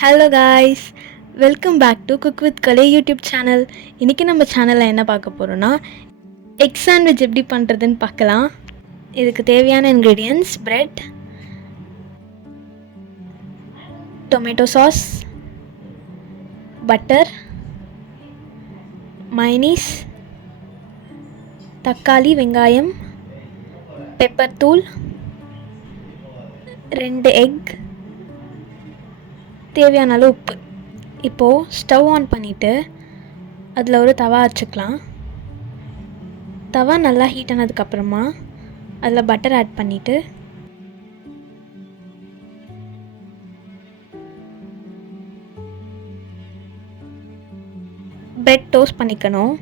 Hello guys, welcome back to cook with Kalai YouTube channel. இன்றைக்கி நம்ம சேனலில் என்ன பார்க்க போகிறோன்னா எக் சாண்ட்விச் எப்படி பண்ணுறதுன்னு பார்க்கலாம். இதுக்கு தேவையான ingredients: bread, tomato sauce, butter, mayonnaise, தக்காளி, வெங்காயம், பெப்பர் தூள், 2 எக், தேவையான அளவு உப்பு. இப்போது ஸ்டவ் ஆன் பண்ணிவிட்டு அதில் ஒரு தவா வச்சுக்கலாம். தவா நல்லா ஹீட் ஆனதுக்கப்புறமா அதில் பட்டர் ஆட் பண்ணிவிட்டு பிரெட் டோஸ்ட் பண்ணிக்கணும்.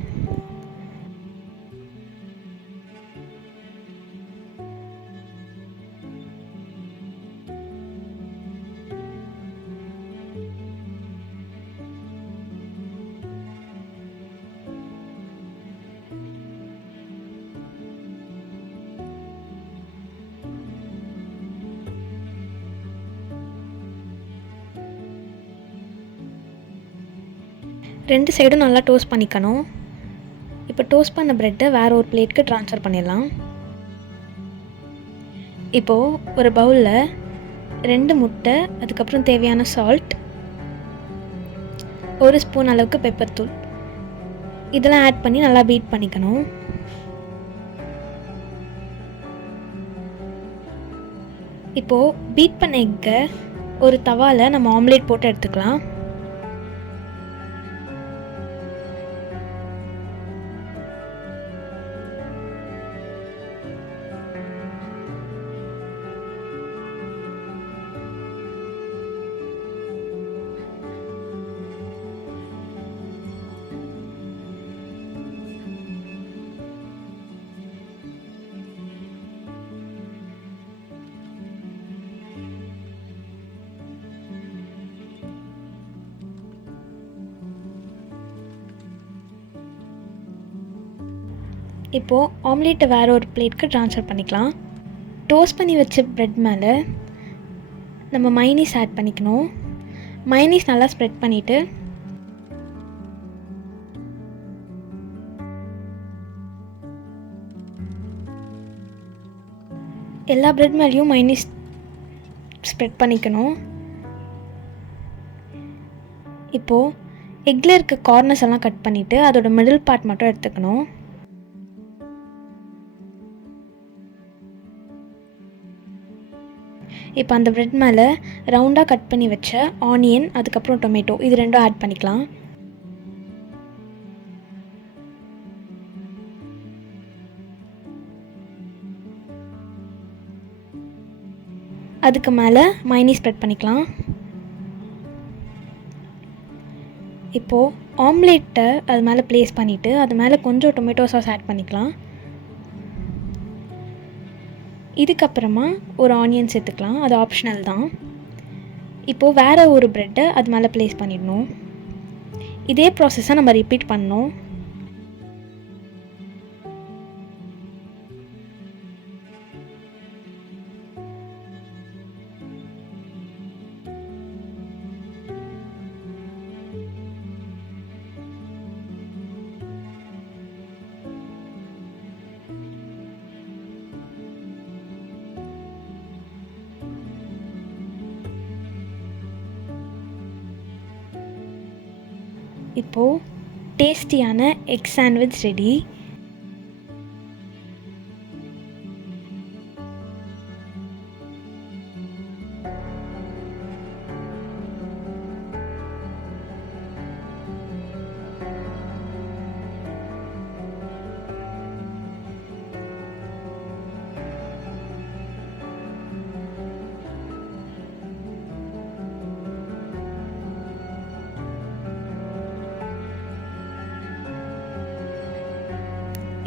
ரெண்டு சைடும் நல்லா டோஸ்ட் பண்ணிக்கணும். இப்போ டோஸ்ட் பண்ண ப்ரெட்டை வேறு ஒரு பிளேட்க்கு ட்ரான்ஸ்ஃபர் பண்ணிடலாம். இப்போது ஒரு பவுலில் 2 முட்டை, அதுக்கப்புறம் தேவையான சால்ட், 1 ஸ்பூன் அளவுக்கு பெப்பர் தூள், இதெல்லாம் ஆட் பண்ணி நல்லா பீட் பண்ணிக்கணும். இப்போது பீட் பண்ண எக்கை ஒரு தவாவில் நம்ம ஆம்லேட் போட்டு எடுத்துக்கலாம். இப்போது ஆம்லேட்டை வேறு ஒரு பிளேட்க்கு ட்ரான்ஸ்ஃபர் பண்ணிக்கலாம். டோஸ்ட் பண்ணி வச்ச ப்ரெட் மேலே நம்ம மைனீஸ் ஆட் பண்ணிக்கணும். மைனீஸ் நல்லா ஸ்ப்ரெட் பண்ணிவிட்டு எல்லா ப்ரெட் மேலேயும் மைனீஸ் ஸ்ப்ரெட் பண்ணிக்கணும். இப்போது எக்கில் இருக்க கார்னர்ஸ் எல்லாம் கட் பண்ணிவிட்டு அதோட மிடில் பார்ட் மட்டும் எடுத்துக்கணும். இப்போ அந்த ப்ரெட் மேலே ரவுண்டாக கட் பண்ணி வச்ச ஆனியன், அதுக்கப்புறம் டொமேட்டோ, இது ரெண்டும் ஆட் பண்ணிக்கலாம். அதுக்கு மேலே மைனீஸ் ஸ்ப்ரெட் பண்ணிக்கலாம். இப்போது ஆம்லேட்டை அது மேலே ப்ளேஸ் பண்ணிவிட்டு அது மேலே கொஞ்சம் டொமேட்டோ சாஸ் ஆட் பண்ணிக்கலாம். இதுக்கப்புறமா ஒரு ஆனியன் சேர்த்துக்கலாம், அது ஆப்ஷனல் தான். இப்போது வேறு ஒரு ப்ரெட்டை அது மேலே ப்ளேஸ் பண்ணிடணும். இதே ப்ராசஸை நம்ம ரிப்பீட் பண்ணணும். இப்போது டேஸ்டியான எக் சாண்ட்விச் ரெடி.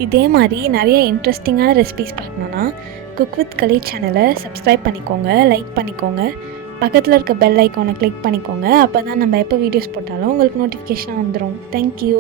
இதே மாதிரி நிறைய இன்ட்ரெஸ்டிங்கான ரெசிபீஸ் பார்க்கணுன்னா குக் வித் கலை சேனலை சப்ஸ்கிரைப் பண்ணிக்கோங்க, லைக் பண்ணிக்கோங்க, பக்கத்தில் இருக்க பெல் ஐக்கானை கிளிக் பண்ணிக்கோங்க. அப்போ தான் நம்ம எப்போ வீடியோஸ் போட்டாலும் உங்களுக்கு நோட்டிஃபிகேஷனாக வந்துடும். தேங்க்யூ.